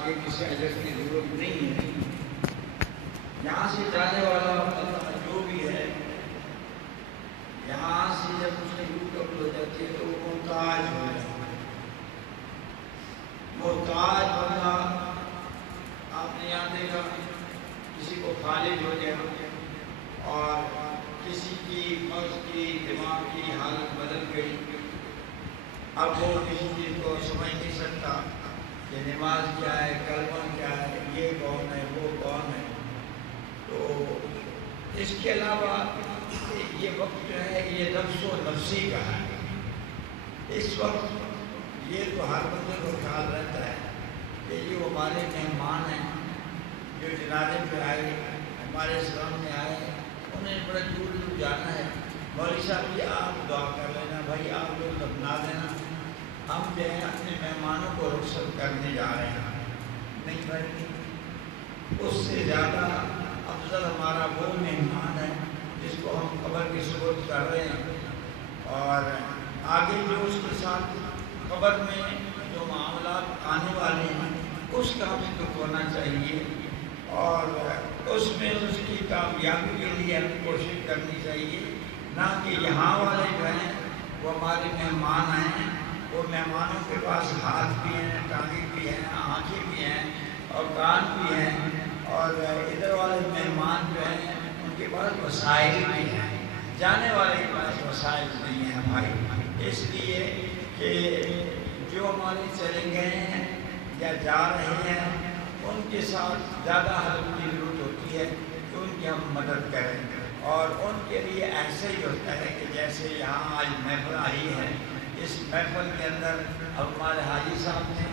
آگے کسی اجر کی ضرورت نہیں ہے. یہاں سے جانے والا جو بھی ہے، یہاں سے جب اس کی روح قبول ہو جاتی ہے تو وہ محتاج ہو جاتا ہے. محتاج بندہ آپ نے یہاں دیکھا کسی کو خالج ہو گیا اور کسی کی مغز کی دماغ کی حالت بدل گئی. اب وہ کسی چیز کو سمجھ نہیں سکتا کہ نماز کیا ہے، کلمہ کیا ہے، یہ کون ہے، وہ کون ہے. تو اس کے علاوہ یہ وقت جو ہے یہ نفس و نفسی کا ہے. اس وقت یہ تو ہر بندے کو خیال رہتا ہے کہ یہ ہمارے مہمان ہیں جو جنازے پہ آئے، ہمارے سامنے آئے، انہیں بڑا دور دور جانا ہے. مولوی صاحب جی آپ دعا کر لینا، بھائی آپ لوگ دفنا دینا، ہم جو ہے اپنے مہمانوں کو رخصت کرنے جا رہے ہیں. نہیں بھائی، اس سے زیادہ افضل ہمارا وہ مہمان ہے جس کو ہم قبر کی سپرد کر رہے ہیں. اور آگے جو اس کے ساتھ قبر میں جو معاملات آنے والے ہیں اس کا ہمیں دکھ ہونا چاہیے، اور اس میں اس کی کامیابی کے لیے ہمیں کوشش کرنی چاہیے. نہ کہ یہاں والے جو ہیں وہ ہمارے مہمان ہیں، وہ مہمانوں کے پاس ہاتھ بھی ہیں، ٹانگیں بھی ہیں، آنکھیں بھی ہیں اور کان بھی ہیں، اور ادھر والے مہمان جو ہیں ان کے پاس وسائل بھی ہیں، جانے والے کے پاس وسائل نہیں ہیں بھائی. اس لیے کہ جو ہمارے چلے گئے ہیں یا جا رہے ہیں ان کے ساتھ زیادہ حلق کی ضرورت ہوتی ہے کہ ان کی ہم مدد کریں. اور ان کے لیے ایسے ہی ہوتا ہے کہ جیسے یہاں آج محفل آئی ہے، اس محفل کے اندر ہمارے حاجی صاحب نے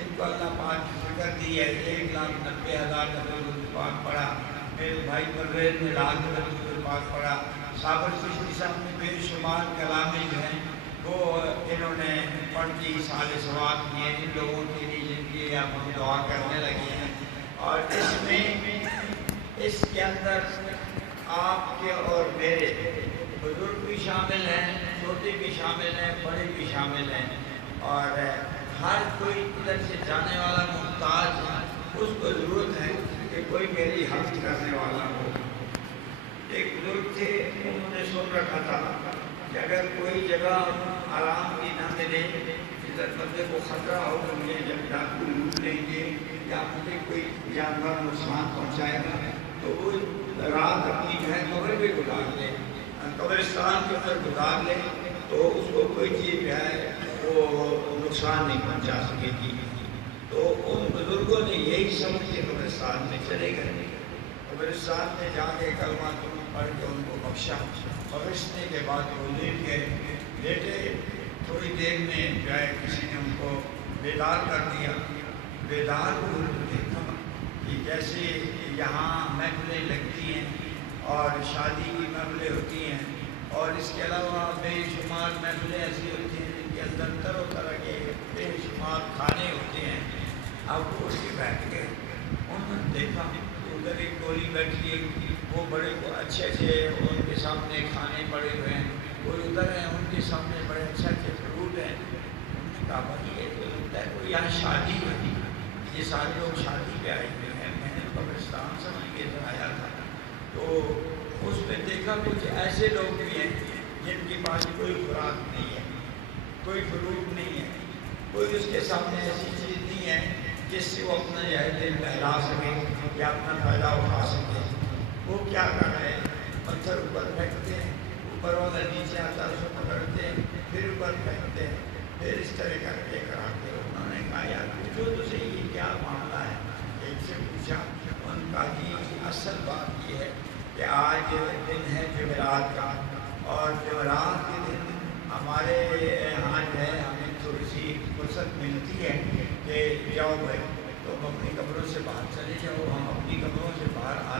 ان کو اللہ پاک کی فکر دی ہے. 1,90,000 کا درود پاک پڑھا، میرے بھائی پرویز نے لاکھ کا درود پاک پڑھا، صابر چشتی صاحب نے بے شمار کلامیں جو ہیں وہ انہوں نے پڑھ دی، سال ثواب کیے ان لوگوں کے لیے جن کی اب ہم دعا کرنے لگے ہیں. اور اس کے اندر آپ کے اور میرے بزرگ بھی شامل ہیں، چھوٹے بھی شامل ہیں، بڑے بھی شامل ہیں، اور ہر کوئی ادھر سے جانے والا محتاج ہے. اس کو ضرورت ہے کہ کوئی میری حفظ کرنے والا ہو. ایک بزرگ تھے، انہوں نے سن رکھا تھا کہ اگر کوئی جگہ آرام کی نہ ملے، ادھر بندے کو خطرہ ہو کہ مجھے جب ڈاکو لوٹ لیں گے یا مجھے کوئی جانور نقصان پہنچائے گا، تو وہ رات اپنی جو ہے قبر پہ گزار لے، قبرستان کے اندر گزار لے، تو اس کو کوئی چیز جو ہے وہ نقصان نہیں پہنچا سکے گی. تو ان بزرگوں نے یہی سمجھ کے قبرستان میں چلے گئے. قبرستان میں جا کے کلمہ پڑھ کے ان کو بخشا. بخشنے کے بعد وہ لیٹ گئے. لیٹے تھوڑی دیر میں جو ہے کسی نے ان کو بیدار کر دیا. بیدار ہوئے تو دیکھا کہ جیسے یہاں محفلیں لگتی ہیں اور شادی کی محفلیں ہوتی ہیں، اور اس کے علاوہ بے شمار محفلیں ایسی ہوتی ہیں جن کے اندر طرح طرح کے بے شمار کھانے ہوتے ہیں. اب وہ اٹھ کے بیٹھ گئے. انہوں نے دیکھا ادھر ایک ٹولی بیٹھی ہے، وہ بڑے اچھے ان کے سامنے کھانے پڑے ہوئے ہیں، وہ ادھر ہیں ان کے سامنے بڑے اچھے فروٹ ہیں. انہوں نے کہا بھائی یہ تو لگتا ہے کوئی یہاں شادی ہوئی، یہ سارے لوگ شادی پہ آئے ہوئے ہیں، میں نے قبرستان سمجھ کے ادھر آیا تھا. تو اس میں دیکھا کچھ ایسے لوگ بھی ہیں جن کے پاس کوئی خوراک نہیں ہے، کوئی فروٹ نہیں ہے، کوئی اس کے سامنے ایسی چیز نہیں ہے جس سے وہ اپنا دل بہلا سکے یا اپنا فائدہ اٹھا سکے. وہ کیا کر رہے ہیں؟ پتھر اوپر پھینکتے ہیں، اوپر والا نیچے آتا ہے اس کو پکڑتے ہیں، پھر اوپر پھینکتے ہیں، پھر اس طرح کر کے کراتے ہیں. انہوں نے کہا یار پوچھو تو صحیح یہ کیا معاملہ ہے. ایک سے پوچھا، ان کا جی اصل بات یہ ہے کہ آج دن ہے جمعرات کا، اور جمعرات کے دن ہمارے یہاں جو ہے ہمیں تھوڑی سی فرصت ملتی ہے کہ جاؤ بھائی تم اپنی قبروں سے باہر چلے جاؤ، ہم اپنی قبروں سے باہر